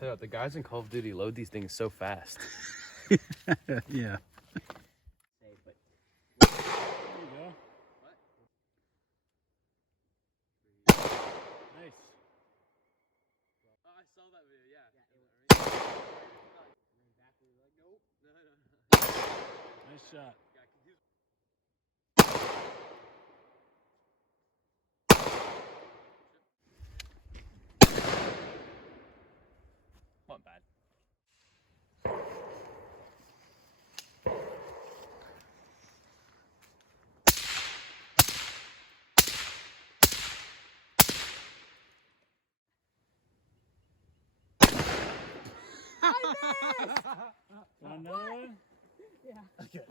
Tell you what, the guys in Call of Duty load these things so fast. Yeah. Nice. Oh, I saw that video, yeah. Nice shot. Not bad. Another one? Yeah. Okay.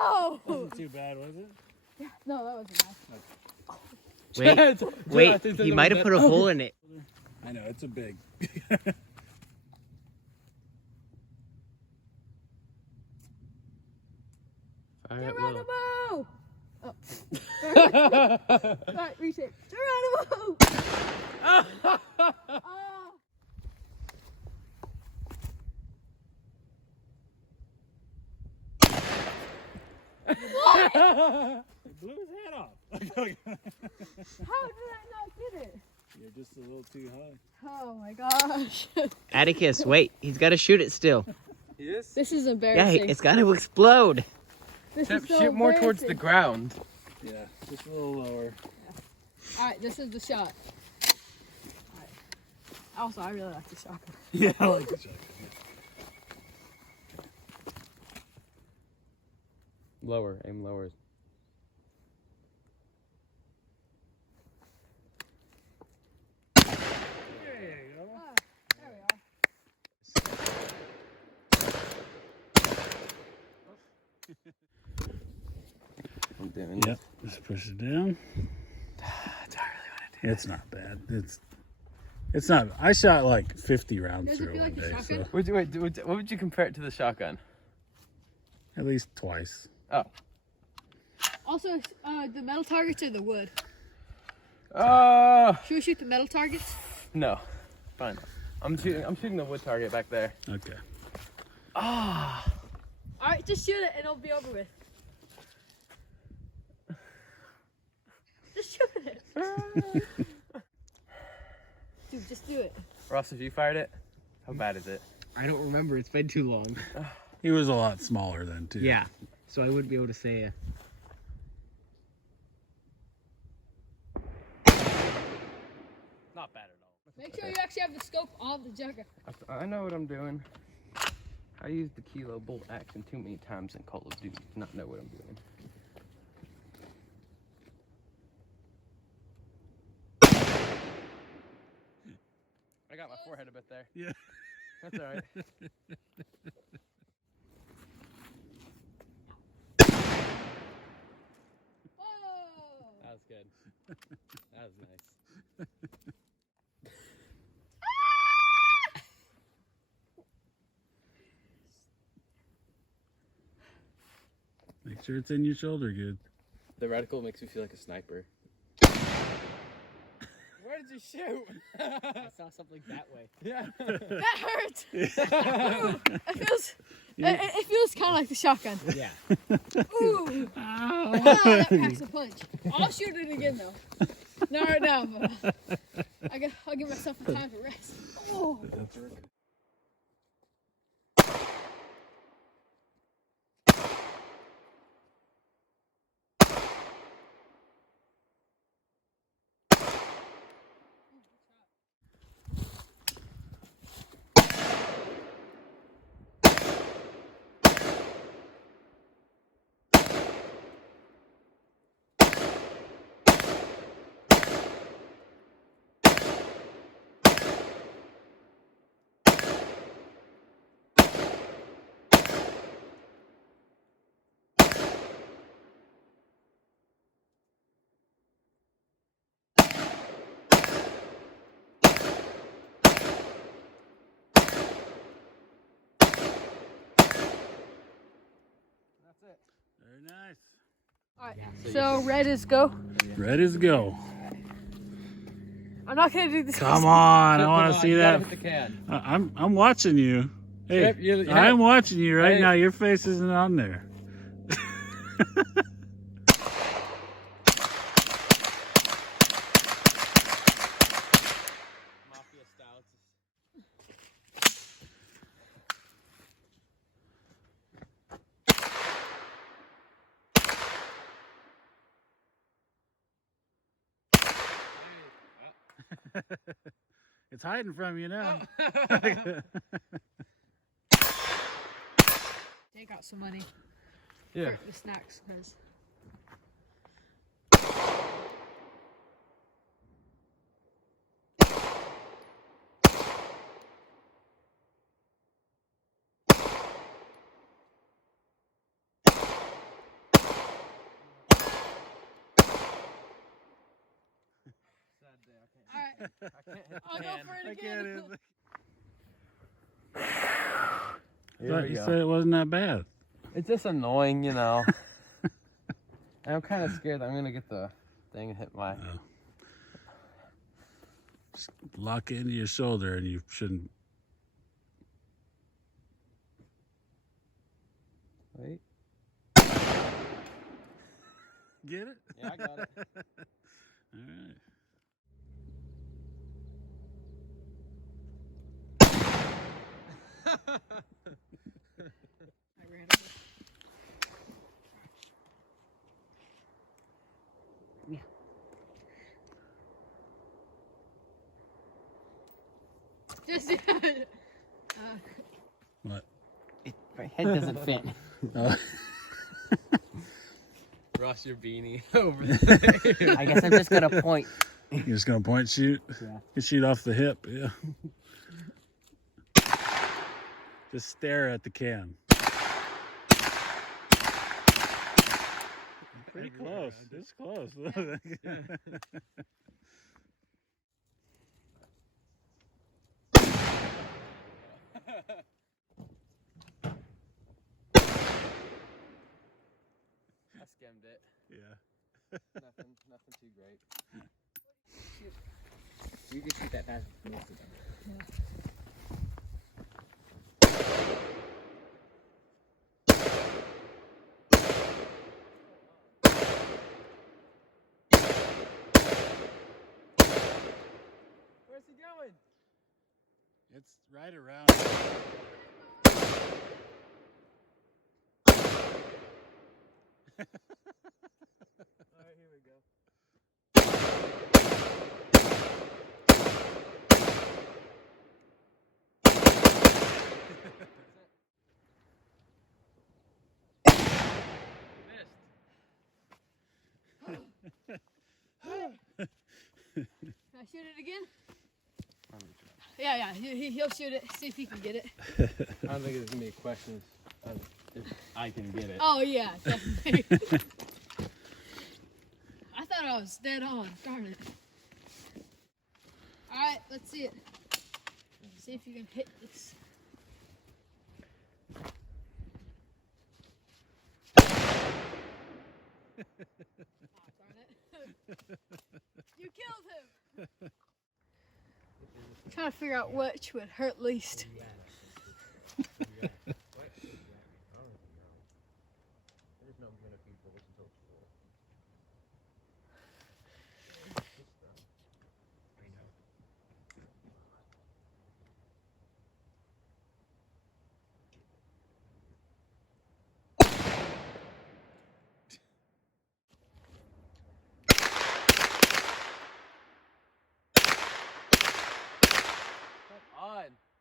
No! Wasn't too bad, was it? Yeah, no, that wasn't Wait, nice. wait, he might have put a hole in it. I know, it's a big. Geronimo! Oh. Alright, reset. Geronimo! Oh. What? It blew his head off. How did I not get it? You're just a little too high. Oh my gosh. Atticus, wait, he's got to shoot it still. He is? This is Yeah, embarrassing. it's got to explode. This is so Shoot more towards the embarrassing. ground. Yeah, just a little lower. Alright, this is the shot. Alright. Also, I really like the shotgun. Yeah, I like the shotgun. Lower, aim lower. There you go. Ah, there we are. I'm doing Yep, just push it down. That's how I really want to do. It's not bad. It's not. I shot like 50 rounds Does it through feel one like a day, shotgun? so What would you compare it to the shotgun? at least twice. Oh. Also, the metal targets or the wood? Should we shoot the metal targets? No. Fine. I'm shooting the wood target back there. Okay. Ah. Alright, just shoot it and it'll be over with. Just shoot it. Dude, just do it. Ross, have you fired it? How bad is it? I don't remember. It's been too long. He was a lot smaller then too. Yeah, so I wouldn't be able to say. Not bad at all. Make sure you actually have the scope on the jugger. I know what I'm doing. I used the kilo bolt action too many times in Call of Duty to not know what I'm doing. I got my forehead a bit there. Yeah. That's all right. Whoa! That was good. That was nice. Make sure it's in your shoulder good. The reticle makes me feel like a sniper. Where did you shoot? I saw something that way. Yeah. That hurts! Ooh, it feels kind of like the shotgun. Yeah. Ooh! Wow, that packs a punch. I'll shoot it again though. Not right now, but I'll give myself a time to rest. Oh. That's right. That's it. Very nice. Alright, so red is go. Red is go. I'm not gonna do this. Come on, I want Hold to on, see you that. gotta hit the can. I'm watching you. Hey, Yep, you- I'm watching you right Hey. now. Your face isn't on there. Mafia style. It's hiding from you now. Take out some money Yeah. for the snacks, cause alright, I'll go for it I again. can't. Here Thought we you go. said it wasn't that bad. It's just annoying, you know. I'm kind of scared that I'm gonna get the thing and hit my. Just lock it into your shoulder, and you shouldn't. Wait. Get it? Yeah, I got it. All right. I ran over. Just What? My head doesn't fit. Oh. Ross, your beanie over there. I guess I'm just gonna point. You're just gonna point shoot? Yeah. You shoot off the hip, yeah. Just stare at the can. Pretty close. It's close. I skimmed it. Yeah. Nothing too great. You can shoot that fast most of them. Where's he going? It's right around. All right, here we go. Can I shoot it again? Yeah, he'll shoot it. See if he can get it. I don't think there's gonna be questions of if I can get it. Oh yeah, definitely. I thought I was dead on. Darn it. All right, let's see it. See if you can hit this. Oh, darn it. You killed him. Trying to figure out which would hurt least.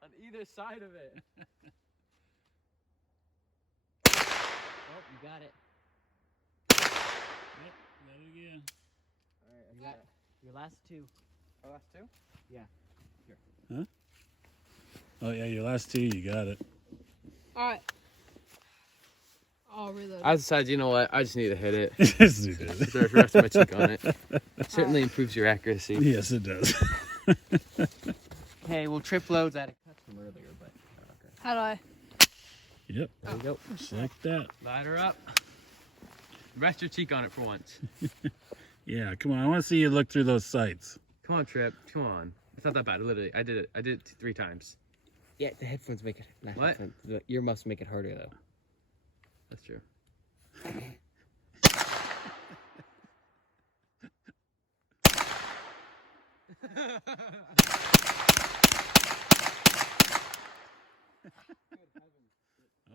On either side of it. Oh, you got it. Yep, got it again. All right, You got your last two. Oh, last two? Oh yeah, your last two, you got it. All right. I'll reload. I decided, you know what? I just need to hit it. Yes, you did. Throw the rest of my cheek on it. Certainly improves your accuracy. Yes, it does. Hey, well, trip loads at a custom earlier, but How do I? Yep, there you go. just like that. Light her up. Rest your cheek on it for once. Yeah, come on. I want to see you look through those sights. Come on, Trip. Come on. It's not that bad. Literally, I did it 3 times. Yeah, the headphones make it. Not What? headphones, the earmuffs make it harder though. That's true.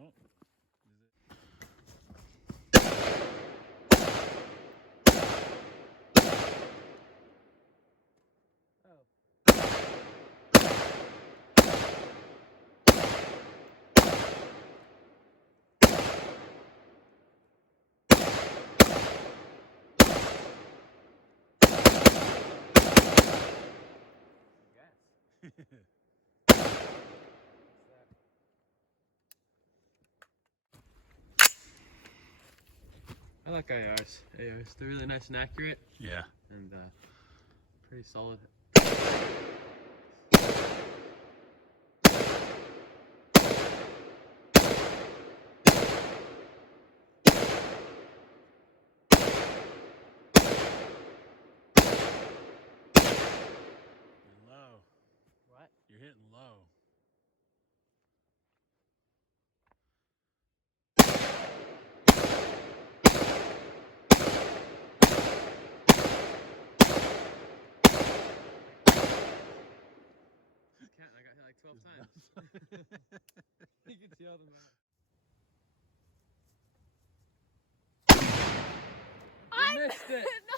Oh. I like ARs. ARs. They're really nice and accurate Yeah. and pretty solid. You're low. What? You're hitting low. Cat, I got hit like 12 times. You can see all the marks. I missed it. No,